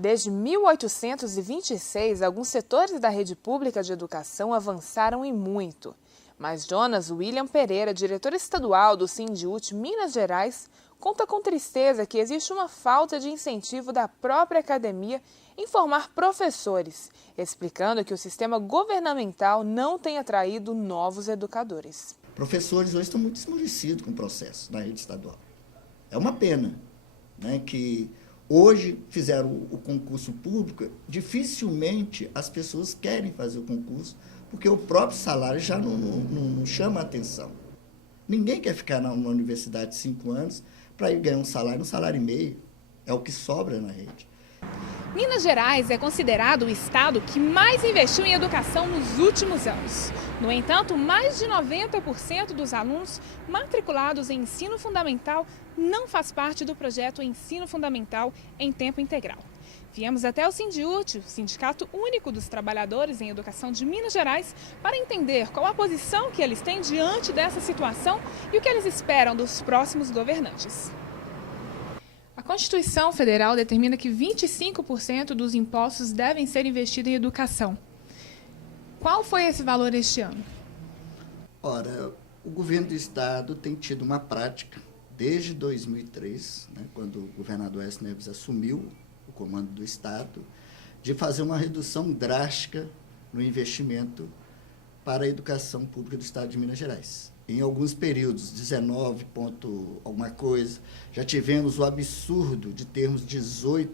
Desde 1826, alguns setores da rede pública de educação avançaram e muito. Mas Jonas William Pereira, diretor estadual do Sindiúte Minas Gerais, conta com tristeza que existe uma falta de incentivo da própria academia em formar professores, explicando que o sistema governamental não tem atraído novos educadores. Professores hoje estão muito esmorecidos com o processo na rede estadual. É uma pena, né, que hoje fizeram o concurso público, dificilmente as pessoas querem fazer o concurso, porque o próprio salário já não chama a atenção. Ninguém quer ficar na universidade 5 anos para ir ganhar um salário e meio. É o que sobra na rede. Minas Gerais é considerado o estado que mais investiu em educação nos últimos anos. No entanto, mais de 90% dos alunos matriculados em ensino fundamental não faz parte do projeto Ensino Fundamental em Tempo Integral. Viemos até o Sindiúte, o Sindicato Único dos Trabalhadores em Educação de Minas Gerais, para entender qual a posição que eles têm diante dessa situação e o que eles esperam dos próximos governantes. A Constituição Federal determina que 25% dos impostos devem ser investidos em educação. Qual foi esse valor este ano? Ora, o governo do estado tem tido uma prática desde 2003, né, quando o governador Aécio Neves assumiu o comando do estado, de fazer uma redução drástica no investimento para a educação pública do estado de Minas Gerais. Em alguns períodos, 19 ponto alguma coisa, já tivemos o absurdo de termos 18%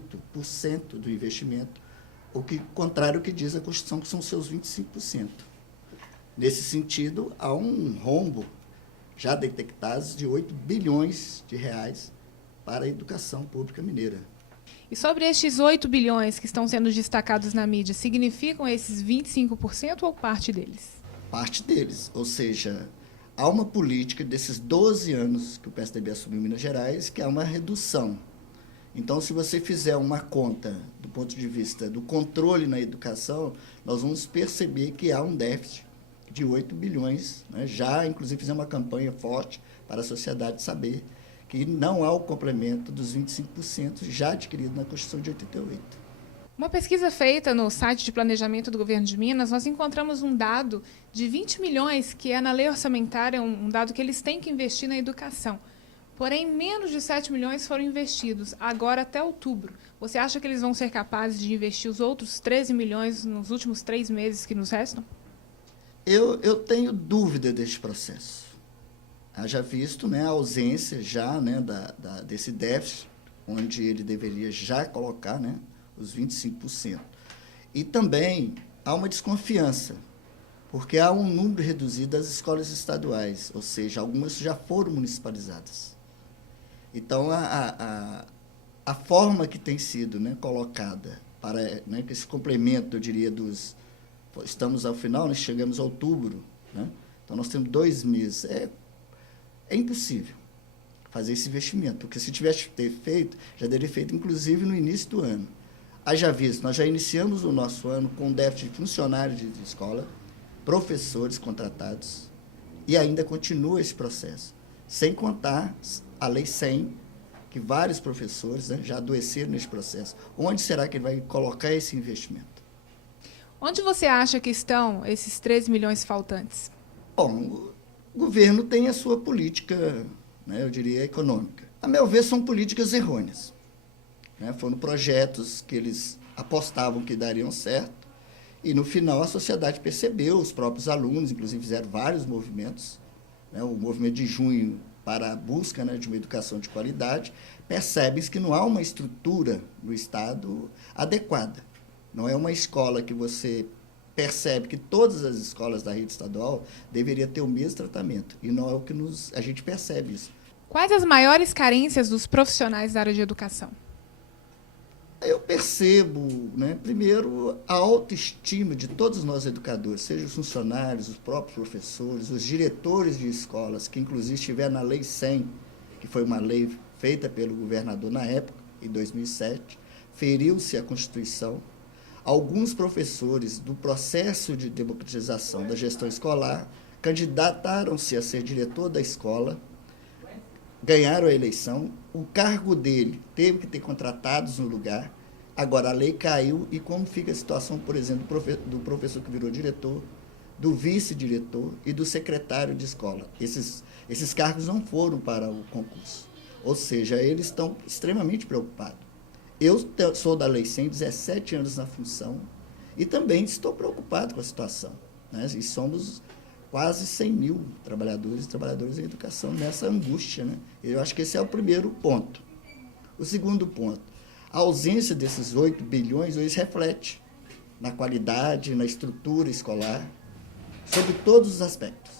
do investimento, o que, contrário ao que diz a Constituição, que são seus 25%. Nesse sentido, há um rombo já detectado de 8 bilhões de reais para a educação pública mineira. E sobre estes 8 bilhões que estão sendo destacados na mídia, significam esses 25% ou parte deles? Parte deles, ou seja, há uma política desses 12 anos que o PSDB assumiu em Minas Gerais, que há uma redução. Então, se você fizer uma conta do ponto de vista do controle na educação, nós vamos perceber que há um déficit de 8 bilhões. Né? Já, inclusive, fizemos uma campanha forte para a sociedade saber que não há o complemento dos 25% já adquirido na Constituição de 88. Uma pesquisa feita no site de planejamento do governo de Minas, nós encontramos um dado de 20 milhões, que é na lei orçamentária, um dado que eles têm que investir na educação. Porém, menos de 7 milhões foram investidos, agora até outubro. Você acha que eles vão ser capazes de investir os outros 13 milhões nos últimos 3 meses que nos restam? Eu tenho dúvida deste processo. Haja visto, né, a ausência já, né, desse déficit, onde ele deveria já colocar, né, os 25%. E também há uma desconfiança, porque há um número reduzido das escolas estaduais, ou seja, algumas já foram municipalizadas. Então, a forma que tem sido, né, colocada para, né, esse complemento, eu diria, estamos ao final, nós chegamos a outubro, né, então nós temos 2 meses. É impossível fazer esse investimento, porque se tivesse feito, já teria feito, inclusive, no início do ano. Haja visto, nós já iniciamos o nosso ano com déficit de funcionários de escola, professores contratados, e ainda continua esse processo. Sem contar a Lei 100, que vários professores, né, já adoeceram nesse processo. Onde será que ele vai colocar esse investimento? Onde você acha que estão esses 13 milhões faltantes? Bom, o governo tem a sua política, né, eu diria, econômica. A meu ver, são políticas errôneas. Né? Foram projetos que eles apostavam que dariam certo, e no final a sociedade percebeu, os próprios alunos, inclusive, fizeram vários movimentos, né? O movimento de junho para a busca, né, de uma educação de qualidade, percebe-se que não há uma estrutura no Estado adequada. Não é uma escola que você percebe que todas as escolas da rede estadual deveriam ter o mesmo tratamento, e não é o que a gente percebe isso. Quais as maiores carências dos profissionais da área de educação? Eu percebo, né, primeiro, a autoestima de todos nós educadores, seja os funcionários, os próprios professores, os diretores de escolas, que inclusive estiveram na Lei 100, que foi uma lei feita pelo governador na época, em 2007, feriu-se a Constituição. Alguns professores do processo de democratização da gestão escolar candidataram-se a ser diretor da escola, ganharam a eleição, o cargo dele teve que ter contratados no lugar, Agora, a lei caiu e como fica a situação, por exemplo, do professor que virou diretor, do vice-diretor e do secretário de escola. Esses cargos não foram para o concurso. Ou seja, eles estão extremamente preocupados. Eu sou da Lei 100, 17 anos na função, e também estou preocupado com a situação, né? E somos quase 100 mil trabalhadores e trabalhadoras em educação nessa angústia, né? Eu acho que esse é o primeiro ponto. O segundo ponto, a ausência desses 8 bilhões hoje reflete na qualidade, na estrutura escolar, sobre todos os aspectos.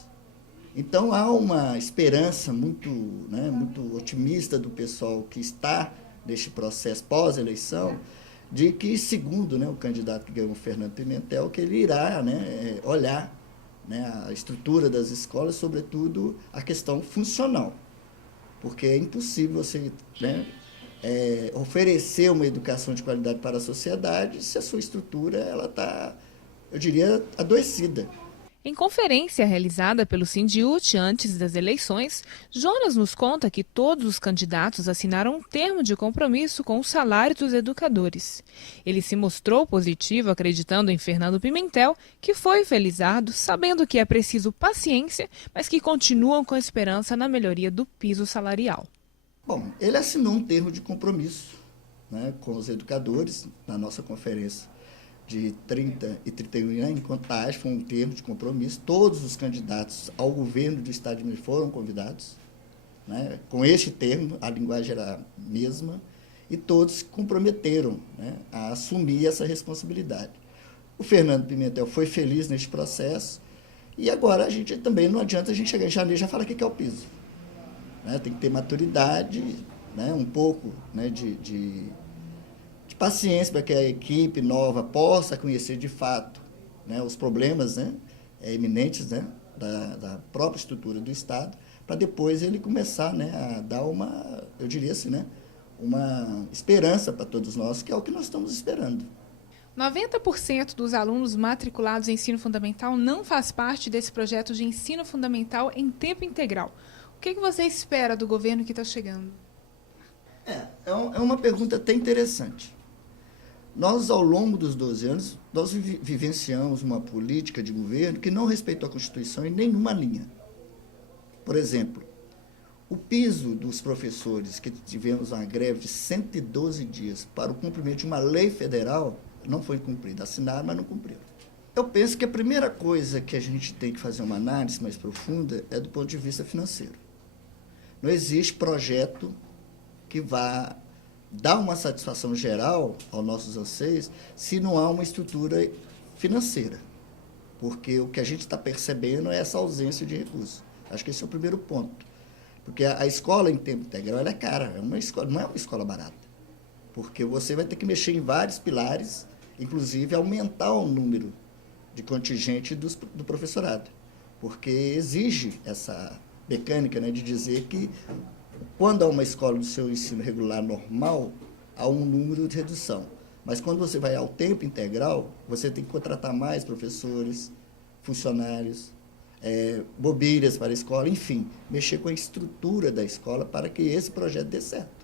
Então, há uma esperança muito otimista do pessoal que está neste processo pós-eleição, de que, segundo, né, o candidato que ganhou, o Fernando Pimentel, que ele irá, né, olhar, né, a estrutura das escolas, sobretudo a questão funcional. Porque é impossível você, né, oferecer uma educação de qualidade para a sociedade se a sua estrutura está, eu diria, adoecida. Em conferência realizada pelo Sindiúti antes das eleições, Jonas nos conta que todos os candidatos assinaram um termo de compromisso com o salário dos educadores. Ele se mostrou positivo, acreditando em Fernando Pimentel, que foi felizardo, sabendo que é preciso paciência, mas que continuam com esperança na melhoria do piso salarial. Bom, ele assinou um termo de compromisso, né, com os educadores na nossa conferência de 30 e 31 em Contagem, foi um termo de compromisso. Todos os candidatos ao governo do Estado de Minas foram convidados, né, com este termo, a linguagem era a mesma, e todos se comprometeram, né, a assumir essa responsabilidade. O Fernando Pimentel foi feliz neste processo, e agora a gente também não adianta a gente chegar em janeiro e já falar o que é o piso. Né, tem que ter maturidade, né, um pouco, né, de paciência para que a equipe nova possa conhecer de fato, né, os problemas, né, eminentes, né, da própria estrutura do Estado, para depois ele começar, né, a dar uma, eu diria assim, né, uma esperança para todos nós, que é o que nós estamos esperando. 90% dos alunos matriculados em ensino fundamental não faz parte desse projeto de ensino fundamental em tempo integral. O que você espera do governo que está chegando? É uma pergunta até interessante. Nós, ao longo dos 12 anos, nós vivenciamos uma política de governo que não respeitou a Constituição em nenhuma linha. Por exemplo, o piso dos professores, que tivemos uma greve de 112 dias para o cumprimento de uma lei federal, não foi cumprida. Assinaram, mas não cumpriram. Eu penso que a primeira coisa que a gente tem que fazer uma análise mais profunda é do ponto de vista financeiro. Não existe projeto que vá dar uma satisfação geral aos nossos anseios se não há uma estrutura financeira. Porque o que a gente está percebendo é essa ausência de recursos. Acho que esse é o primeiro ponto. Porque a escola em tempo integral ela é cara, não é uma escola barata. Porque você vai ter que mexer em vários pilares, inclusive aumentar o número de contingente do professorado. Porque exige essa mecânica, né, de dizer que quando há uma escola do seu ensino regular normal, há um número de redução. Mas quando você vai ao tempo integral, você tem que contratar mais professores, funcionários, bobeiras para a escola, enfim, mexer com a estrutura da escola para que esse projeto dê certo.